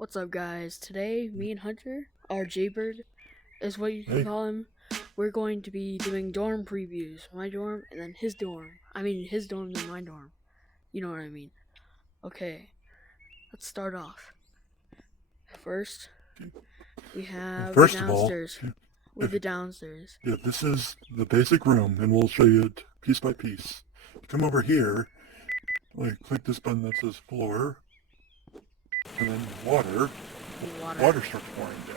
What's up, guys? Today, me and Hunter, our Jaybird, is what you can Hey, call him. We're going to be doing dorm previews. My dorm, and then his dorm. I mean, his dorm, then my dorm. You know what I mean. Okay, let's start off. First, we have the first of all, downstairs. With if, the downstairs. yeah, this is the basic room, and we'll show you it piece by piece. You come over here, click this button that says floor, and then water. Water. Water starts pouring down.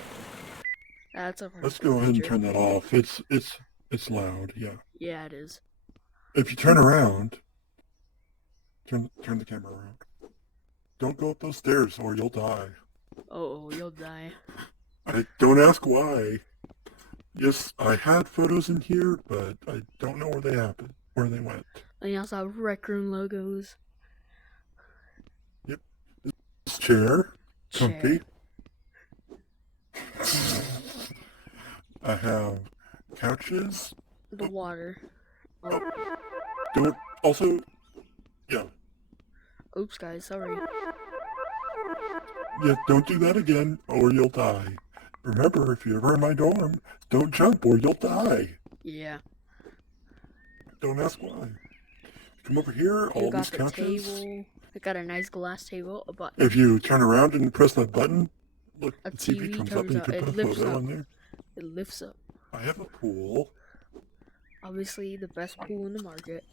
That's a pretty Let's cool go ahead and feature. turn that off. It's loud. Yeah. Yeah, it is. If you turn around, turn the camera around. Don't go up those stairs, or you'll die. Oh, you'll die. I don't ask why. Yes, I had photos in here, but I don't know where they happened, where they went. And you also have Rec Room logos. Yep. This chair, comfy. Chair. I have couches. The water. Oh, don't also, yeah, Oops, guys, sorry. yeah. Don't do that again, or you'll die. Remember, if you're ever in my dorm, don't jump, or you'll die. Yeah. Don't ask why. Come over here. You All got these the couches. table. We got a nice glass table, a button. If you turn around and press that button, look, A the TV TV comes up, turns and you out. can It put a lifts photo up. in there. It lifts up. I have a pool. Obviously, the best pool in the market.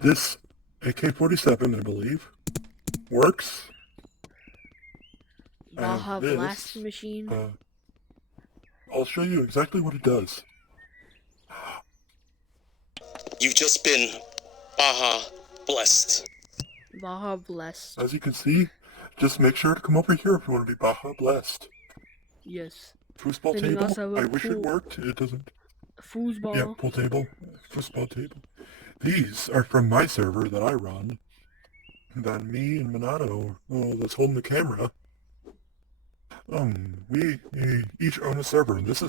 This AK-47, I believe, works. Baja this, Blast machine. I'll show you exactly what it does. You've just been Baja blessed. Baja Blast. As you can see, just make sure to come over here if you want to be Baja blessed. Yes. Foosball Then you also table. have a I wish it pool. worked. It doesn't. Foosball. Yeah, pool table. Foosball table. These are from my server that I run. That me and Minato, that's holding the camera. We each own a server. These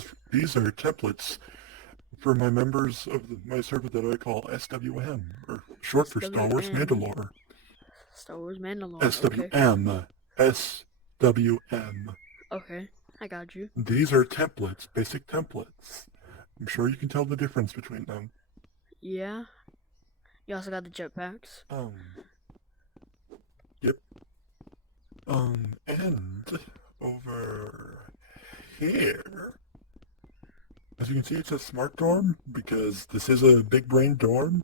are templates for my members of my server that I call SWM, or short for Star Wars SWM. Mandalore. Star Wars Mandalore. SWM. SWM. Okay, I got you. These are templates, basic templates. I'm sure you can tell the difference between them. Yeah. You also got the jetpacks. Yep. And over here, as you can see, it says Smart Dorm because this is a big brain dorm.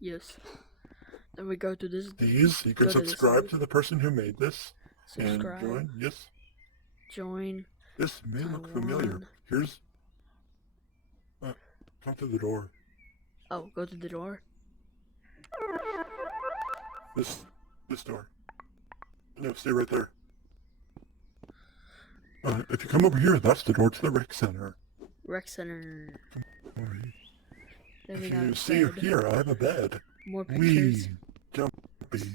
Yes. Then we go to this. These, you can Go to this subscribe side. to the person who made this Subscribe. and join. Yes. Join. This may look Taiwan. familiar. Here's. Come to the door. Oh, go to the door. This door. No, stay right there. If you come over here, that's the door to the rec center. Rec Center. Alright. Then we If got you a see bed. here, I have a bed. More pictures. Jumpy.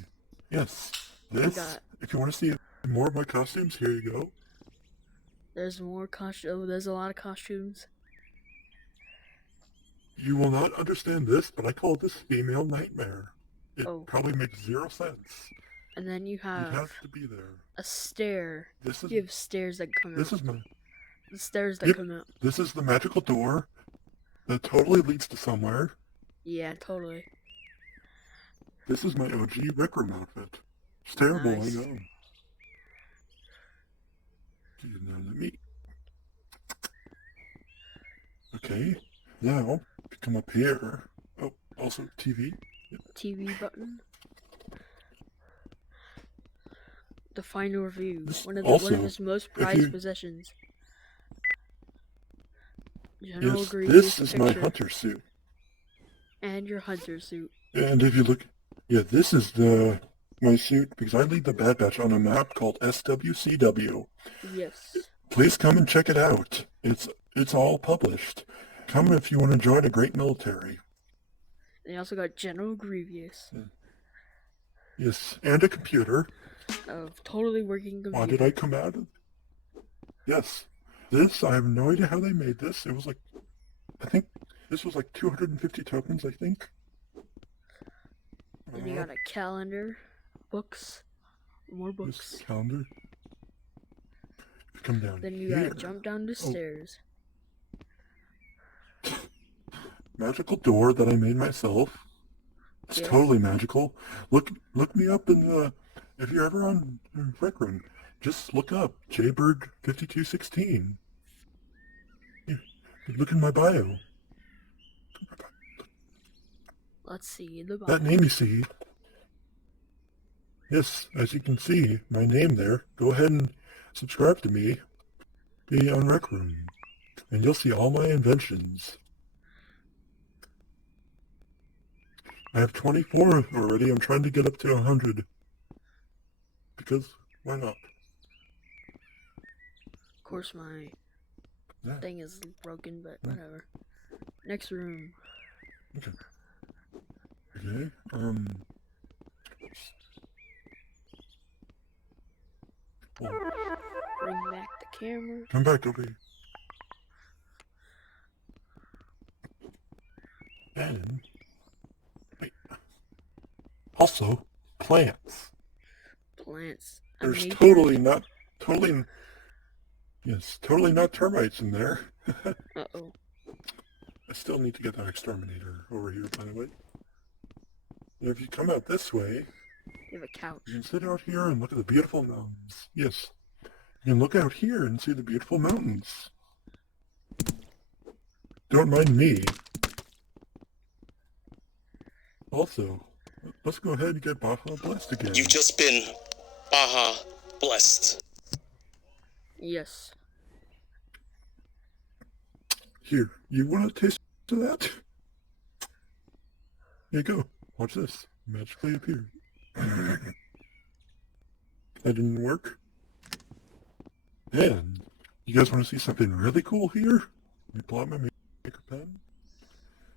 Yes. This. got- If you want to see more of my costumes, here you go. There's more costumes. Oh, there's a lot of costumes. You will not understand this, but I call this female nightmare. It Oh. probably makes zero sense. And then you You have have to be there. a stair. This is You have stairs that come this out. is my The stairs that Yep. come out. this is the magical door that totally leads to somewhere. Yeah, totally. This is my OG Rec Room outfit. It's terrible, Nice. I know. You know that me. Okay, now if you come up here. Oh, also TV. TV button. The final review. One of his most prized you- possessions. General Yes, Grievous this is picture. my hunter suit. And your hunter suit. And if you look, yeah, this is my suit because I lead the Bad Batch on a map called SWCW. Yes. Please come and check it out. It's all published. Come if you want to join a great military. And you also got General Grievous. Yes, and a computer. Of totally working computer. Why did I come out of? Yes, this, I have no idea how they made this. It was like, I think this was like 250 tokens, I think. And you got a calendar, books, more books. This calendar. come down Then you here. gotta jump down the Oh. stairs. Magical door that I made myself. It's Yes. totally magical. Look me up in the, if you're ever on Rec Room, just look up Jaybird 5216. Here, look in my bio. Let's see the That bottom. name you see. Yes, as you can see, my name there. Go ahead and subscribe to me. Be on Rec Room. And you'll see all my inventions. I have 24 already. I'm trying to get up to 100. Because, why not? Of course, my Yeah. thing is broken, but whatever. Next room. Okay. Well, Bring back the camera. come back over here. And, wait. Also, plants. Plants. There's Nature. totally not termites in there. Uh-oh. I still need to get that exterminator over here, by the way. And if you come out this way, You have a couch. you can sit out here and look at the beautiful mountains. Yes. You can look out here and see the beautiful mountains. Don't mind me. Also, let's go ahead and get Baja Blessed again. You've just been Baja blessed. Yes. Here, you want a taste of that? Here you go. Watch this. Magically appear. That didn't work. And you guys want to see something really cool here? Let me pull out my maker pen.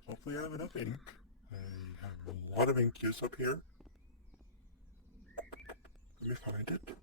Hopefully I have enough ink. I have a lot of ink use up here. Let me find it.